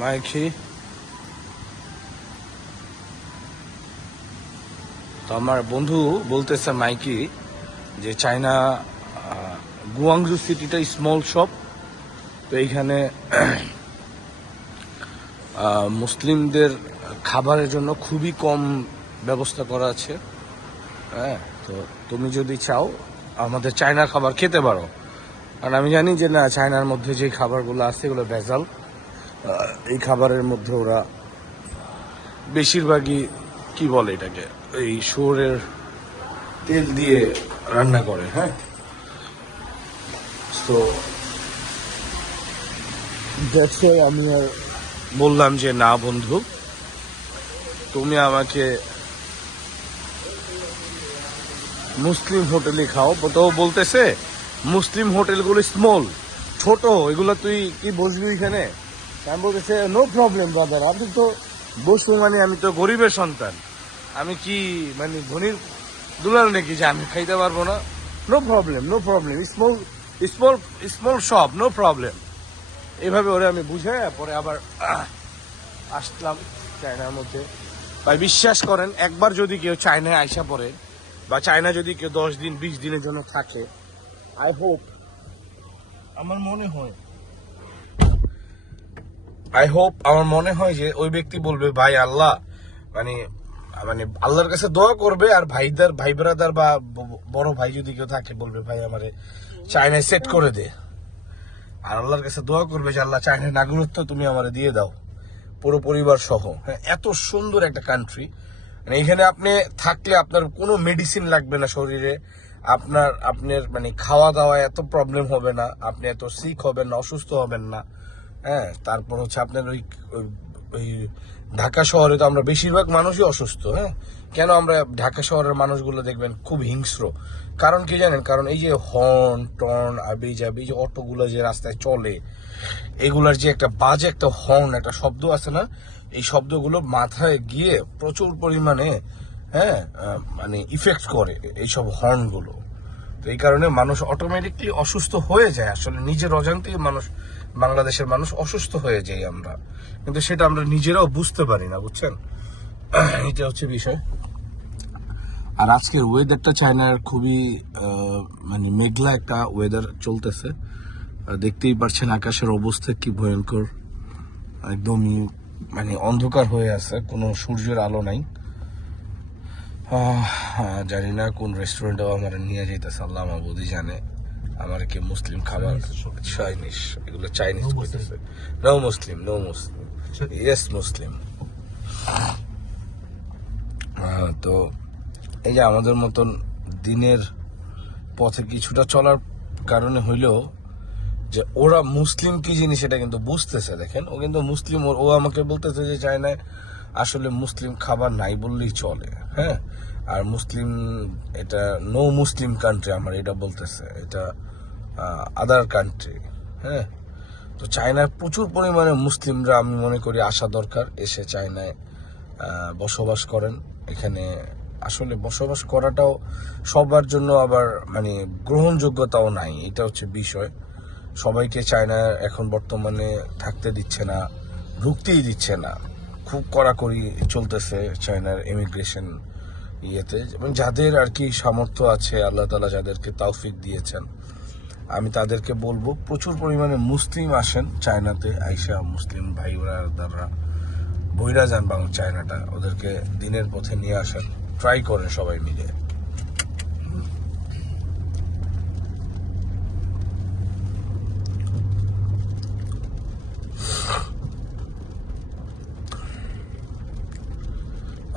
মাইকি। তো আমার বন্ধু বলতেছে মাইকি যে চায়না গুয়াংজু সিটিটা স্মল শপ, তো এইখানে মুসলিমদের খাবারের জন্য খুবই কম ব্যবস্থা করা আছে। হ্যাঁ, তো তুমি যদি চাও আমাদের চায়নার খাবার খেতে পারো, কারণ আমি জানি যে না, চায়নার মধ্যে যে খাবারগুলো আছে এগুলো ভেজাল। এই খাবারের মধ্যে ওরা বেশিরভাগই কি বলে এটাকে, এই শুয়োরের তেল দিয়ে রান্না করে। হ্যাঁ, তো দেখে আমি আর বললাম যে না বন্ধু, তুমি আমাকে মুসলিম হোটেলে খাও। তো বলতেছে মুসলিম হোটেলগুলো স্মল, ছোট, এগুলো তুই কি বসবি এখানে? আমি বলতেছে নো প্রবলেম ব্রাদার, আপনি তো বসবো মানে আমি তো গরিবের সন্তান, আমি কি মানে ধনির দুলাল নাকি যে আমি খাইতে পারবো না? No problem, no problem, small small small shop, no problem. এইভাবে ওরে আমি বুঝে পরে আবার আসলাম চায়নার মধ্যে। ভাই বিশ্বাস করেন, একবার যদি কেউ চায়নায় আইসা পড়ে বা চায়না যদি কেউ 10 দিন 20 দিনের জন্য থাকে, আই হোপ, আমার মনে হয় যে ওই ব্যক্তি বলবে ভাই আল্লাহ, মানে মানে আল্লাহর কাছে দোয়া করবে, আর ভাই ব্রাদার বা বড় ভাই যদি কেউ থাকে বলবে ভাই আমারে চায়নায় সেট করে দে, আর আল্লাহর কাছে দোয়া করবে যে আল্লাহ চায়নার নাগরিকত্ব তুমি আমারে দিয়ে দাও পুরো পরিবার সহ। হ্যাঁ, এত সুন্দর একটা কান্ট্রি, মানে এখানে আপনি থাকলে আপনার কোনো মেডিসিন লাগবে না শরীরে, আপনার মানে খাওয়া দাওয়া এত প্রবলেম হবে না, আপনি এত সিক হবেন না, অসুস্থ হবেন না। হ্যাঁ, তারপর হচ্ছে আপনার ওই ঢাকা শহরে তো আমরা বেশিরভাগ মানুষই অসুস্থ। হ্যাঁ, কেন আমরা ঢাকা শহরের মানুষগুলো দেখবেন খুব হিংস্র, কারণ কি জানেন? কারণ এই যে হর্ন টর্ন আবি যাবি, যে অটোগুলো যে রাস্তায় চলে, এগুলার যে একটা বাজে একটা হর্ন, একটা শব্দ আছে না, এই শব্দগুলো মাথায় গিয়ে প্রচুর পরিমাণে, হ্যাঁ, মানে ইফেক্ট করে এইসব হর্নগুলো। তো এই কারণে মানুষ অটোমেটিকলি অসুস্থ হয়ে যায়, আসলে নিজের অজান্তেই বাংলাদেশের মানুষ অসুস্থ হয়ে যায় আমরা, কিন্তু সেটা আমরা নিজেরাও বুঝতে পারি না, বুঝছেন? এটা হচ্ছে বিষয়। আর আজকের ওয়েদারটা চায়নার খুবই মানে মেঘলা একটা ওয়েদার চলতেছে, দেখতেই পাচ্ছেন আকাশের অবস্থা কি ভয়ঙ্কর, একদমই মানে অন্ধকার হয়ে আছে, কোনো সূর্যের আলো নাই। জানি না কোন রেস্টুরেন্টে আমার নিয়ে যেতেছে, আল্লাহ মাহবুদই জানে। আমার কি মুসলিম খাবার, চাইনিজ, এগুলো চাইনিজ করতেছে। নো মুসলিম, ইয়েস মুসলিম। তো এই যে আমাদের মতন দিনের পথে কিছুটা চলার কারণে হইলেও যে ওরা মুসলিম কি জিনিস এটা কিন্তু বুঝতেছে। দেখেন, ও কিন্তু মুসলিম, ও আমাকে বলতেছে যে চায়নায় আসলে মুসলিম খাবার নাই বললেই চলে। হ্যাঁ, আর মুসলিম, এটা নো মুসলিম কান্ট্রি আমার এটা বলতেছে, এটা আদার কান্ট্রি। হ্যাঁ, তো চায়নায় প্রচুর পরিমাণে মুসলিমরা আমি মনে করি আসা দরকার, এসে চায়নায় বসবাস করেন। এখানে আসলে বসবাস করাটাও সবার জন্য আবার মানে গ্রহণযোগ্যতাও নাই, এটা হচ্ছে বিষয়। সবাইকে চায়নায় এখন বর্তমানে থাকতে দিচ্ছে না, ঢুকতেই দিচ্ছে না, খুব কড়াকড়ি চলতেছে চায়নার ইমিগ্রেশন ইয়েতে। এবং যাদের আর কি সামর্থ্য আছে, আল্লাহ তাআলা যাদেরকে তৌফিক দিয়েছেন, আমি তাদেরকে বলবো প্রচুর পরিমাণে মুসলিম আসেন চায়নাতে, আইসা মুসলিম ভাই ব্রাদাররা বইরা যান চায়নাটা, ওদেরকে দিনের পথে নিয়ে আসার ট্রাই করেন সবাই মিলে।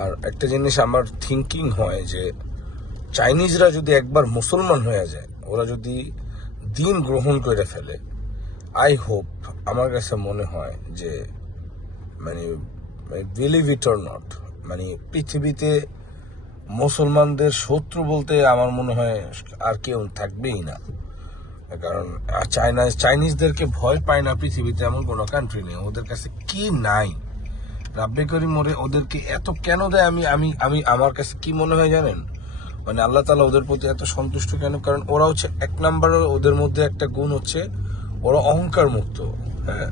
আর একটা জিনিস আমার থিঙ্কিং হয় যে চাইনিজরা যদি একবার মুসলমান হয়ে যায়, ওরা যদি দিন গ্রহণ করে ফেলে, আই হোপ, আমার কাছে মনে হয় যে মানে বিলিভ ইট অর নট, মানে পৃথিবীতে মুসলমানদের শত্রু বলতে আমার মনে হয় আর কেউ থাকবেই না। কারণ চাইনিজদেরকে ভয় পায় না পৃথিবীতে এমন কোনো কান্ট্রি নেই, ওদের কাছে কি নাই রাব্বে করিম ওরে ওদেরকে এত কেন দেয়? আমি আমি আমি আমার কাছে কি মনে হয় জানেন, মানে আল্লাহ তাআলা ওদের প্রতি এত সন্তুষ্ট কেন? কারণ ওরা হচ্ছে এক নাম্বার, ওদের মধ্যে একটা গুণ হচ্ছে ওরা অহংকার মুক্ত। হ্যাঁ,